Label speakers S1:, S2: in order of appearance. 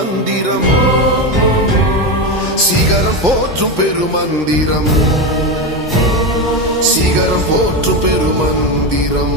S1: మందిరం சிகரம் போற்று பெருமந்திரம் சிகரம் போற்று பெருமந்திரம்